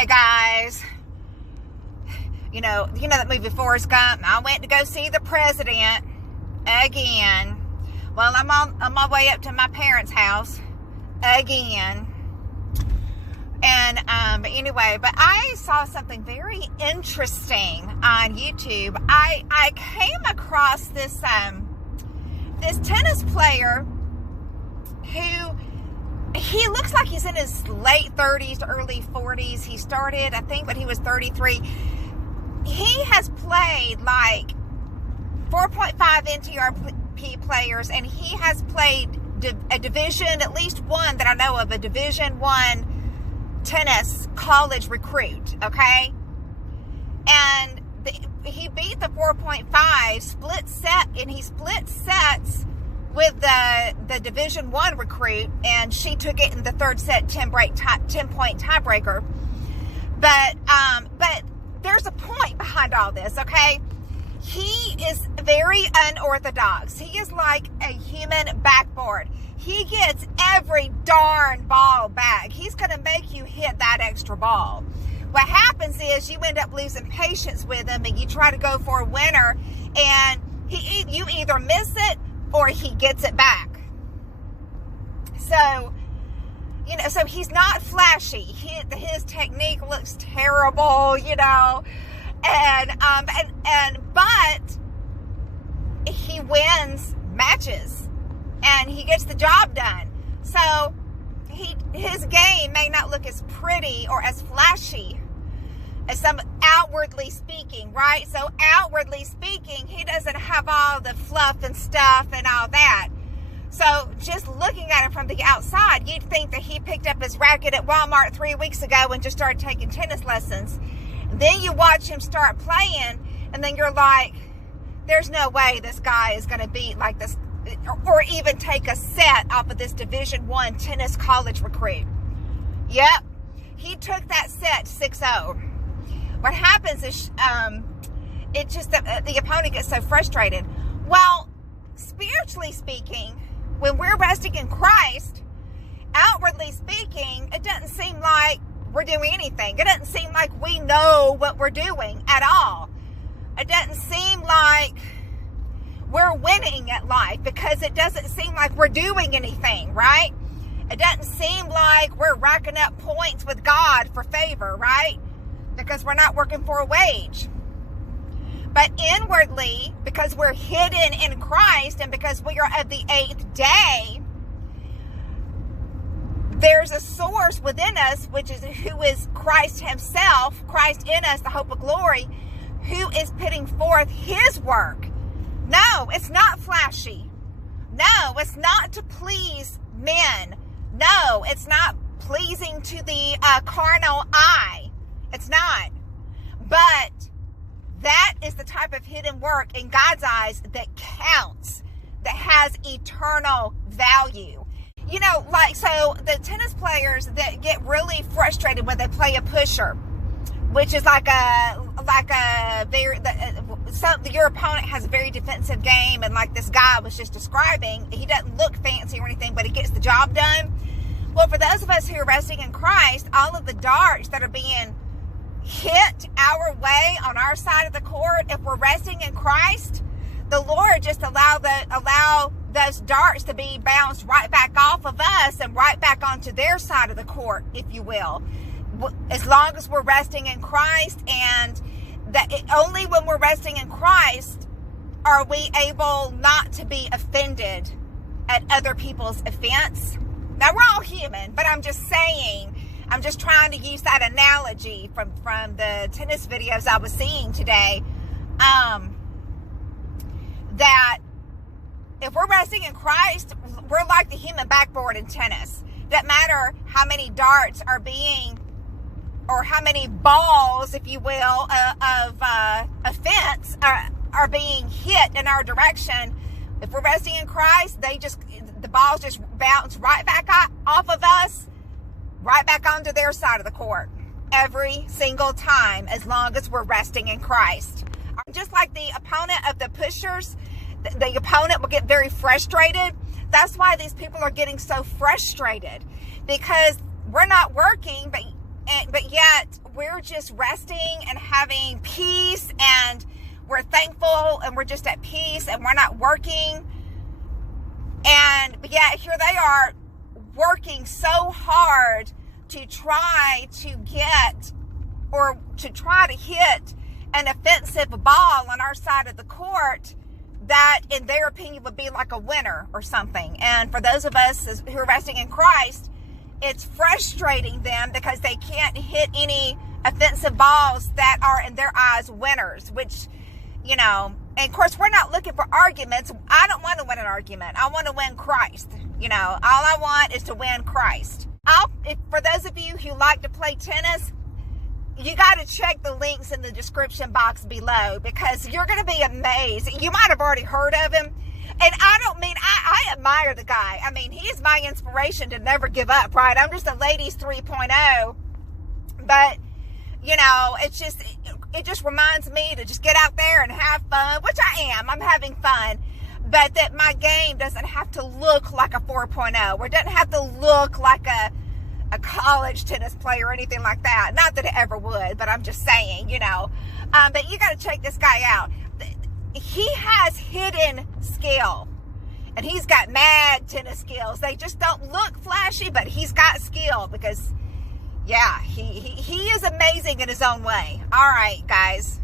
Hey guys, you know that movie Forrest Gump? I went to go see the president again. Well, I'm on my way up to my parents' house again. And but anyway, but I saw something very interesting on YouTube. I came across this this tennis player who, he looks like he's in his late 30s to early 40s. He started, I think, when he was 33. He has played like 4.5 NTRP players, and he has played a division, at least one that I know of, a Division I tennis college recruit, okay? And he beat the 4.5 split set, and he split sets with the Division I recruit, and she took it in the third set, 10-point tiebreaker. But there's a point behind all this, okay? He is very unorthodox. He is like a human backboard. He gets every darn ball back. He's going to make you hit that extra ball. What happens is you end up losing patience with him, and you try to go for a winner, and you either miss it or he gets it back. So, so he's not flashy. His technique looks terrible, but he wins matches and he gets the job done. So his game may not look as pretty or as flashy as some, outwardly speaking, right? So outwardly speaking, he doesn't have all the fluff and stuff and all that. So just looking at him from the outside, you'd think that he picked up his racket at Walmart 3 weeks ago and just started taking tennis lessons. Then you watch him start playing, and then you're like, there's no way this guy is going to beat like this, or even take a set off of this Division I tennis college recruit. Yep, he took that set 6-0. What happens is, it's just that the opponent gets so frustrated. Well, spiritually speaking, when we're resting in Christ, outwardly speaking, it doesn't seem like we're doing anything. It doesn't seem like we know what we're doing at all. It doesn't seem like we're winning at life, because it doesn't seem like we're doing anything, right? It doesn't seem like we're racking up points with God for favor, right? Because we're not working for a wage. But inwardly, because we're hidden in Christ, and because we are of the 8th day, there's a source within us, who is Christ himself, Christ in us, the hope of glory, who is putting forth his work. No, it's not flashy. No, it's not to please men. No, it's not pleasing to the carnal eye. It's not. But that is the type of hidden work in God's eyes that counts, that has eternal value. So the tennis players that get really frustrated when they play a pusher, which is your opponent has a very defensive game, and like this guy was just describing, he doesn't look fancy or anything, but he gets the job done. Well, for those of us who are resting in Christ, all of the darts that are being hit our way on our side of the court, if we're resting in Christ, the Lord just allow those darts to be bounced right back off of us and right back onto their side of the court, if you will, as long as we're resting in Christ. And only when we're resting in Christ are we able not to be offended at other people's offense. Now, we're all human, but I'm just saying, I'm just trying to use that analogy from the tennis videos I was seeing today, that if we're resting in Christ, we're like the human backboard in tennis. Doesn't matter how many darts are being, or how many balls, if you will, of offense are being hit in our direction. If we're resting in Christ, the balls just bounce right back off of us, right back onto their side of the court every single time, as long as we're resting in Christ. Just like the opponent of the pushers, the opponent will get very frustrated. That's why these people are getting so frustrated, because we're not working, but yet we're just resting and having peace, and we're thankful, and we're just at peace, and we're not working. And yet here they are working so hard to try to get, or to try to hit an offensive ball on our side of the court that in their opinion would be like a winner or something. And for those of us who are resting in Christ, it's frustrating them because they can't hit any offensive balls that are in their eyes winners, which, you know, and of course we're not looking for arguments. I don't want to win an argument. I want to win Christ. You know, all I want is to win Christ. For those of you who like to play tennis, you got to check the links in the description box below, because you're going to be amazed. You might have already heard of him. And I don't mean, I admire the guy. I mean, he's my inspiration to never give up, right? I'm just a ladies 3.0. But, you know, it just reminds me to just get out there and have fun, which I am. I'm having fun. But that my game doesn't have to look like a 4.0, or it doesn't have to look like a college tennis player or anything like that. Not that it ever would, but I'm just saying, you know. But you got to check this guy out. He has hidden skill, and he's got mad tennis skills. They just don't look flashy, but he's got skill, because, yeah, he is amazing in his own way. All right, guys.